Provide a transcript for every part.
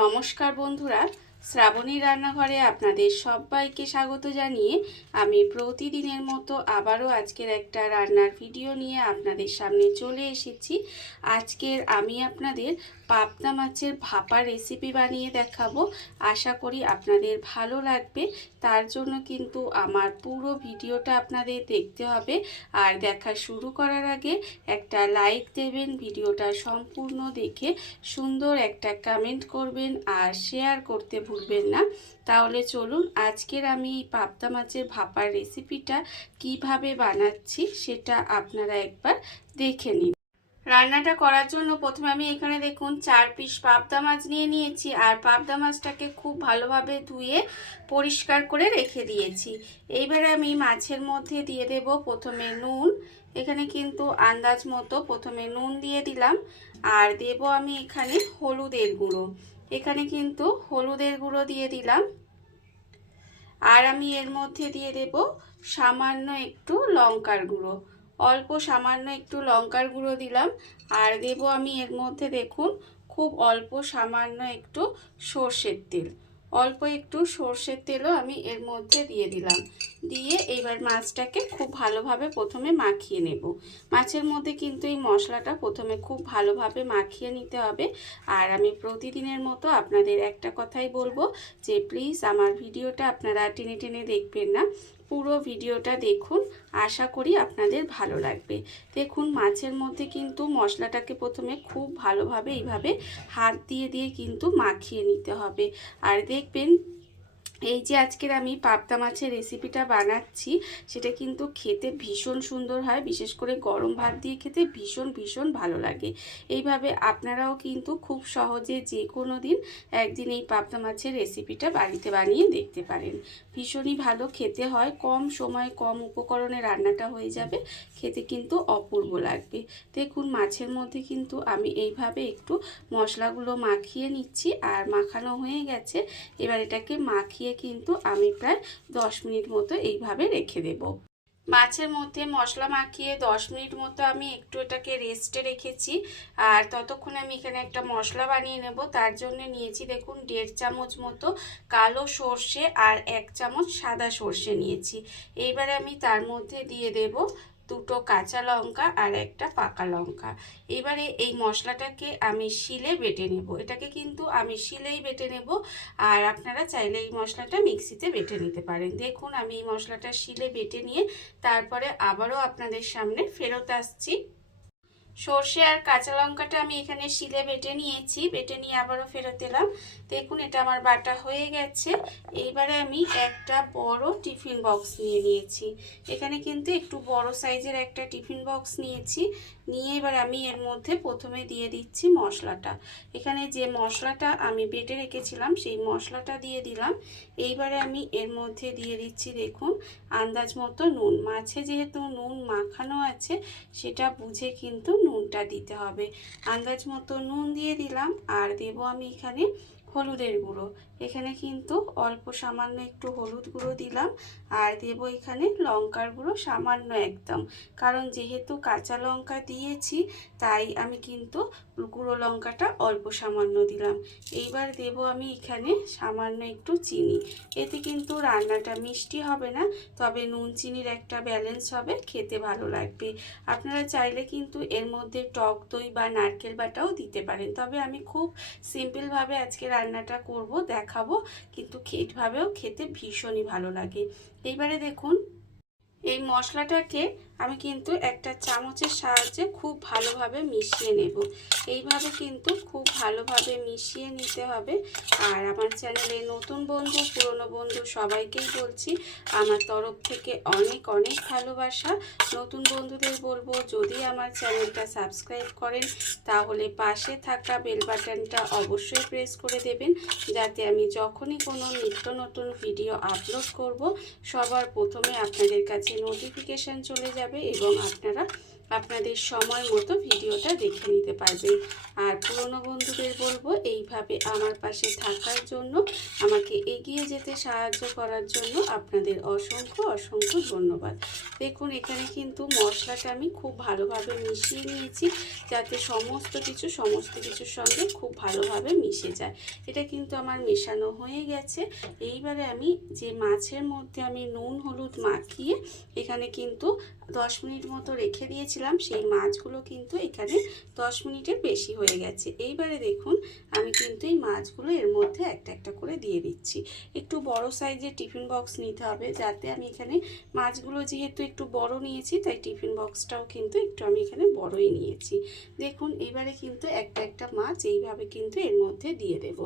নমস্কার বন্ধুরা, শ্রাবণী রান্নাঘরে আপনাদের সবাইকে স্বাগত জানিয়ে আমি প্রতিদিনের মতো আবারও আজকের একটা রান্নার ভিডিও নিয়ে আপনাদের সামনে চলে এসেছি। আজকের আমি আপনাদের পাবদা মাছের ভাপা রেসিপি বানিয়ে দেখাবো। আশা করি আপনাদের ভালো লাগবে। তার জন্য কিন্তু আমার পুরো ভিডিওটা আপনাদের দেখতে হবে। আর দেখা শুরু করার আগে একটা লাইক দেবেন, ভিডিওটা সম্পূর্ণ দেখে সুন্দর একটা কমেন্ট করবেন আর শেয়ার করতে ভুলবেন না। তাহলে চলুন আজকের আমি এই পাবদা মাছের ভাপার রেসিপিটা কিভাবে বানাচ্ছি সেটা আপনারা একবার দেখে নিন। রান্নাটা করার জন্য প্রথমে আমি এখানে দেখুন 4 পিস পাবদা মাছ নিয়ে নিয়েছি। আর পাবদা মাছটাকে খুব ভালোভাবে ধুয়ে পরিষ্কার করে রেখে দিয়েছি। এইবারে আমি মাছের মধ্যে দিয়ে দেব প্রথমে নুন। এখানে কিন্তু আন্দাজ মতো প্রথমে নুন দিয়ে দিলাম। আর দেব আমি এখানে হলুদের গুঁড়ো। এখানে কিন্তু হলুদের গুঁড়ো দিয়ে দিলাম। আর আমি এর মধ্যে দিয়ে দেব সামান্য একটু লঙ্কার গুঁড়ো। অল্প সামান্য একটু লঙ্কার গুঁড়ো দিলাম। আর দেব আমি এর মধ্যে দেখুন খুব অল্প সামান্য একটু সর্ষের তেল। অল্প একটু সর্ষের তেলও আমি এর মধ্যে দিয়ে দিলাম। দিয়ে এবার মাছটাকে খুব ভালোভাবে প্রথমে মাখিয়ে নেব। মাছের মধ্যে কিন্তু এই মশলাটা প্রথমে খুব ভালোভাবে মাখিয়ে নিতে হবে। আর আমি প্রতিদিনের মতো আপনাদের একটা কথাই বলবো যে প্লিজ আমার ভিডিওটা আপনারা টেনে টেনে দেখবেন না, পুরো ভিডিওটা দেখুন। আশা করি আপনাদের ভালো লাগবে। দেখুন মাছের মধ্যে কিন্তু মশলাটাকে প্রথমে খুব ভালোভাবে এইভাবে হাত দিয়ে দিয়ে কিন্তু মাখিয়ে নিতে হবে। আর দেখবেন এই যে আজকের আমি পাবদা মাছের রেসিপিটা বানাচ্ছি সেটা কিন্তু খেতে ভীষণ সুন্দর হয়। বিশেষ করে গরম ভাত দিয়ে খেতে ভীষণ ভীষণ ভালো লাগে। এইভাবে আপনারাও কিন্তু খুব সহজে যে কোনো দিন একদিন এই পাবদা মাছের রেসিপিটা বাড়িতে বানিয়ে দেখতে পারেন। ভীষণই ভালো খেতে হয়, কম সময় কম উপকরণে রান্নাটা হয়ে যাবে, খেতে কিন্তু অপূর্ব লাগবে। দেখুন মাছের মধ্যে কিন্তু আমি এইভাবে একটু মশলাগুলো মাখিয়ে নিচ্ছি। আর মাখানো হয়ে গেছে। এবার এটাকে মাখিয়ে কিন্তু আমি প্রায় 10 মিনিট মতো এইভাবে রেখে দেব। মাছের মধ্যে মশলা মাখিয়ে 10 মিনিট মতো আমি একটু এটাকে রেস্টে রেখেছি। আর ততক্ষণে আমি এখানে একটা মশলা বানিয়ে নেব। তার জন্য নিয়েছি দেখুন 1.5 চামচ মতো কালো সর্ষে আর 1 চামচ সাদা সর্ষে নিয়েছি। এইবারে আমি তার মধ্যে দিয়ে দেব 2টো কাঁচা লঙ্কা আর একটা পাকা লঙ্কা। এবারে এই মশলাটাকে আমি শিলে বেটে নেব। এটাকে কিন্তু আমি শিলেই বেটে নেব। আর আপনারা চাইলে এই মশলাটা মিক্সিতে বেটে নিতে পারেন। দেখুন আমি এই মশলাটা শিলে বেটে নিয়ে তারপরে আবারও আপনাদের সামনে ফেরত আসছি। সর্ষে আর কাঁচা লঙ্কাটা আমি এখানে শিলে বেটে নিয়েছি, বেটে নিয়ে আবারও ফেরত এলাম। দেখুন এটা আমার বাটা হয়ে গেছে। এইবারে আমি একটা বড় টিফিন বক্স নিয়ে নিয়েছি। এখানে কিন্তু একটু বড় সাইজের একটা টিফিন বক্স নিয়েছি। নিয়ে এবার আমি এর মধ্যে প্রথমে দিয়ে দিচ্ছি মশলাটা। এখানে যে মশলাটা আমি বেটে রেখেছিলাম সেই মশলাটা দিয়ে দিলাম। এইবারে আমি এর মধ্যে দিয়ে দিচ্ছি দেখুন আন্দাজ মতো নুন। মাছে যেহেতু নুন মাখানো আছে সেটা বুঝে কিন্তু নুনটা দিতে হবে। আন্দাজ মতো নুন দিয়ে দিলাম। আর দেব আমি এখানে হলুদের গুঁড়ো। এখানে কিন্তু অল্প সামান্য একটু হলুদ গুঁড়ো দিলাম। আর দেব এখানে লঙ্কার গুঁড়ো সামান্য একদম, কারণ যেহেতু কাঁচা লঙ্কা দিয়েছি তাই আমি কিন্তু গুঁড়ো লঙ্কাটা অল্প সামান্য দিলাম। এইবার দেব আমি এখানে সামান্য একটু চিনি। এতে কিন্তু রান্নাটা মিষ্টি হবে না, তবে নুন চিনির একটা ব্যালেন্স হবে, খেতে ভালো লাগবে। আপনারা চাইলে কিন্তু এর মধ্যে টক দই বা নারকেল বাটাও দিতে পারেন, তবে আমি খুব সিম্পলভাবে আজকে রান্নাটা করব দেখাবো, কিন্তু এইভাবেও খেতে ভীষণই ভালো লাগে। এইবারে দেখুন এই মশলাটাকে আমি কিন্তু একটা চামচের সাহায্যে খুব ভালোভাবে মিশিয়ে নেব। এইভাবে কিন্তু খুব ভালোভাবে মিশিয়ে নিতে হবে। আর আমার চ্যানেলে নতুন বন্ধু পুরনো বন্ধু সবাইকেই বলছি আমার তরফ থেকে অনেক অনেক ভালোবাসা। নতুন বন্ধুদের বলবো যদি আমার চ্যানেলটা সাবস্ক্রাইব করেন তাহলে পাশে থাকা বেল বাটনটা অবশ্যই প্রেস করে দেবেন, যাতে আমি যখনই কোনো নিত্য নতুন ভিডিও আপলোড করব সবার প্রথমে আপনাদের কাছে নোটিফিকেশান চলে যাবে এবং আপনারা আপনাদের সময় মতো ভিডিওটা দেখে নিতে পারবেন। আর পুরনো বন্ধুদের বলবো এইভাবে আমার পাশে থাকার জন্য, আমাকে এগিয়ে যেতে সাহায্য করার জন্য আপনাদের অসংখ্য অসংখ্য ধন্যবাদ। দেখুন এখানে কিন্তু মশলাটা আমি খুব ভালোভাবে মিশিয়ে নিয়েছি, যাতে সমস্ত কিছুর সঙ্গে খুব ভালোভাবে মিশে যায়। এটা কিন্তু আমার মেশানো হয়ে গেছে। এইবারে আমি যে মাছের মধ্যে আমি নুন হলুদ মাখিয়ে এখানে কিন্তু 10 মিনিট মতো রেখে দিয়েছিলাম, সেই মাছগুলো কিন্তু এখানে 10 মিনিটের বেশি হয়ে গেছে। এইবারে দেখুন আমি কিন্তু এই মাছগুলো এর মধ্যে একটা একটা করে দিয়ে দিচ্ছি। একটু বড় সাইজের টিফিন বক্স নিতে হবে, যাতে আমি এখানে মাছগুলো যেহেতু একটু বড় নিয়েছি, তাই টিফিন বক্সটাও কিন্তু একটু আমি এখানে বড়ই নিয়েছি। দেখুন এবারে কিন্তু একটা একটা মাছ এইভাবে কিন্তু এর মধ্যে দিয়ে দেব।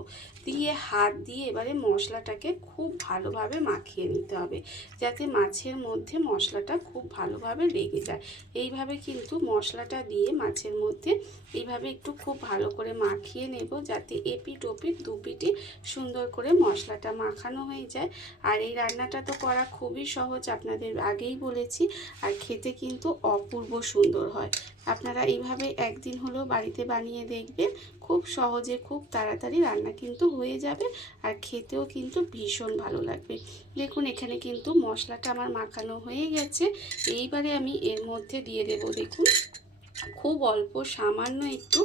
দিয়ে হাত দিয়ে এবারে মশলাটাকে খুব ভালোভাবে মাখিয়ে নিতে হবে, যাতে মাছের মধ্যে মশলাটা খুব ভালোভাবে লেগে যায়। এইভাবে কিন্তু মশলাটা দিয়ে মাছের মধ্যে এইভাবে একটু খুব ভালো করে মাখিয়ে নেব, যাতে এপিট ওপিট দুপিটি সুন্দর করে মশলাটা মাখানো হয়ে যায়। আর এই রান্নাটা তো করা খুবই সহজ, আপনাদের আগেই বলেছি, আর খেতে কিন্তু অপূর্ব সুন্দর হয়। আপনারা এইভাবে একদিন হলেও বাড়িতে বানিয়ে দেখবেন, খুব সহজে খুব তাড়াতাড়ি রান্না কিন্তু হয়ে যাবে, আর খেতেও কিন্তু ভীষণ ভালো লাগবে। দেখুন এখানে কিন্তু মশলাটা আমার মাখানো হয়ে গেছে। এইবারে আমি এর মধ্যে দিয়ে দেব, দেখুন খুব অল্প সামান্য একটু,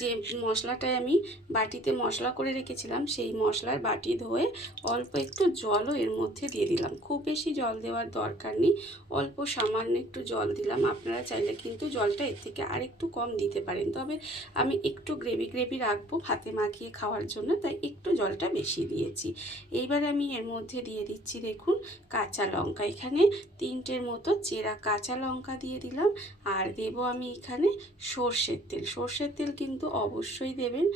যে মশলাটায় আমি বাটিতে মশলা করে রেখেছিলাম, সেই মশলার বাটি ধুয়ে অল্প একটু জলও এর মধ্যে দিয়ে দিলাম। খুব বেশি জল দেওয়ার দরকার নেই, অল্প সামান্য একটু জল দিলাম। আপনারা চাইলে কিন্তু জলটা এর থেকে আরেকটু কম দিতে পারেন, তবে আমি একটু গ্রেভি গ্রেভি রাখবো ভাতে মাখিয়ে খাওয়ার জন্য, তাই একটু জলটা বেশি দিয়েছি। এইবার আমি এর মধ্যে দিয়ে দিচ্ছি দেখুন কাঁচা লঙ্কা, এখানে 3টের মতো চেরা কাঁচা লঙ্কা দিয়ে দিলাম। আর দেব আমি এখানে সর্ষের তেল কিন্তু অবশ্যই দেবেন,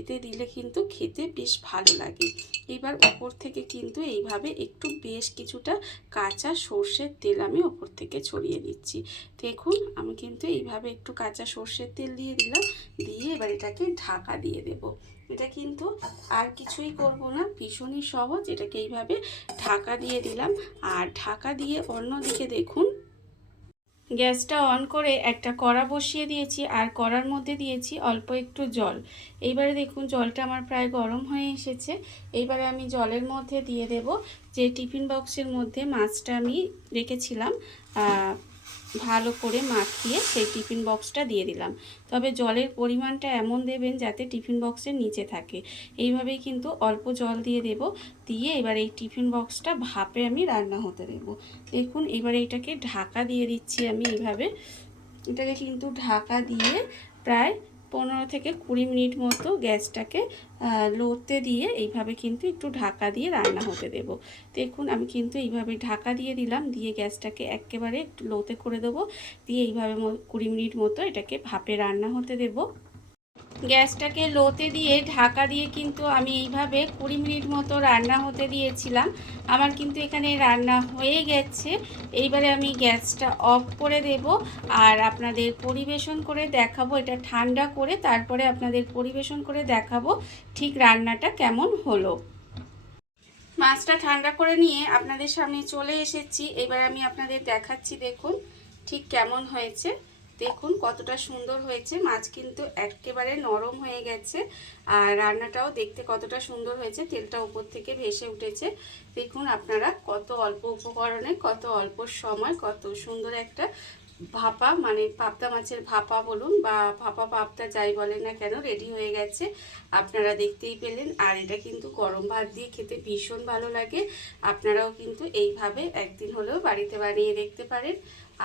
এতে দিলে কিন্তু খেতে বেশ ভালো লাগে। এবার ওপর থেকে কিন্তু এইভাবে একটু বেশ কিছুটা কাঁচা সর্ষের তেল আমি ওপর থেকে ছড়িয়ে দিচ্ছি। দেখুন আমি কিন্তু এইভাবে একটু কাঁচা সর্ষের তেল দিয়ে দিলাম, দিয়ে এবার এটাকে ঢাকা দিয়ে দেব। এটা কিন্তু আর কিছুই করব না, ভীষণই সহজ। এটাকে এইভাবে ঢাকা দিয়ে দিলাম, আর ঢাকা দিয়ে অন্যদিকে দেখুন গ্যাসটা অন করে একটা কড়া বসিয়ে দিয়েছি, আর কড়ার মধ্যে দিয়েছি অল্প একটু জল। এইবারে দেখুন জলটা আমার প্রায় গরম হয়ে এসেছে। এইবারে আমি জলের মধ্যে দিয়ে দেব যে টিফিন বক্সের মধ্যে মাছটা আমি রেখেছিলাম ভালো করে মাখিয়ে, সেই টিফিন বক্সটা দিয়ে দিলাম। তবে জলের পরিমাণটা এমন দেবেন যাতে টিফিন বক্সের নিচে থাকে। এইভাবেই কিন্তু অল্প জল দিয়ে দেব, দিয়ে এবার এই টিফিন বক্সটা ভাপে আমি রান্না হতে দেব। দেখুন এবারে এটাকে ঢাকা দিয়ে দিচ্ছি আমি এইভাবে। এটাকে কিন্তু ঢাকা দিয়ে প্রায় 15 থেকে 20 মিনিট মতো গ্যাসটাকে লোতে দিয়ে এইভাবে কিন্তু একটু ঢাকা দিয়ে রান্না হতে দেব। দেখুন আমি কিন্তু এইভাবে ঢাকা দিয়ে দিলাম, দিয়ে গ্যাসটাকে একেবারে একটু লোতে করে দেবো, দিয়ে এইভাবে 20 মিনিট মতো এটাকে ভাপে রান্না হতে দেব। গ্যাসটাকে লোতে দিয়ে ঢাকা দিয়ে কিন্তু আমি এইভাবে 20 মিনিট মতো রান্না হতে দিয়েছিলাম। আমার কিন্তু এখানে রান্না হয়ে গেছে। এইবারে আমি গ্যাসটা অফ করে দেব, আর আপনাদের পরিবেশন করে দেখাবো। এটা ঠান্ডা করে তারপরে আপনাদের পরিবেশন করে দেখাবো ঠিক রান্নাটা কেমন হলো। মাছটা ঠান্ডা করে নিয়ে আপনাদের সামনে চলে এসেছি। এবার আমি আপনাদের দেখাচ্ছি, দেখুন ঠিক কেমন হয়েছে। দেখুন কতটা সুন্দর হয়েছে, মাছ কিন্তু একেবারে নরম হয়ে গেছে, আর রান্নাটাও দেখতে কতটা সুন্দর হয়েছে, তেলটা উপর থেকে ভেসে উঠেছে। দেখুন আপনারা কত অল্প উপকরণে কত অল্প সময় কত সুন্দর একটা ভাপা, মানে পাবদা মাছের ভাপা বলুন বা ভাপা পাবদা যাই বলেন না কেন, রেডি হয়ে গেছে। আপনারা দেখতেই পেলেন। আর এটা কিন্তু গরম ভাত দিয়ে খেতে ভীষণ ভালো লাগে। আপনারাও কিন্তু এইভাবে একদিন হলেও বাড়িতে বানিয়ে দেখতে পারেন।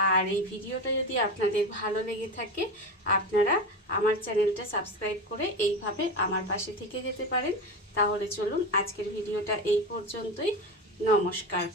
আর এই ভিডিওটা যদি আপনাদের ভালো লেগে থাকে, আপনারা আমার চ্যানেলটা সাবস্ক্রাইব করে এইভাবে আমার পাশে থেকে যেতে পারেন। তাহলে চলুন আজকের ভিডিওটা এই পর্যন্তই। নমস্কার।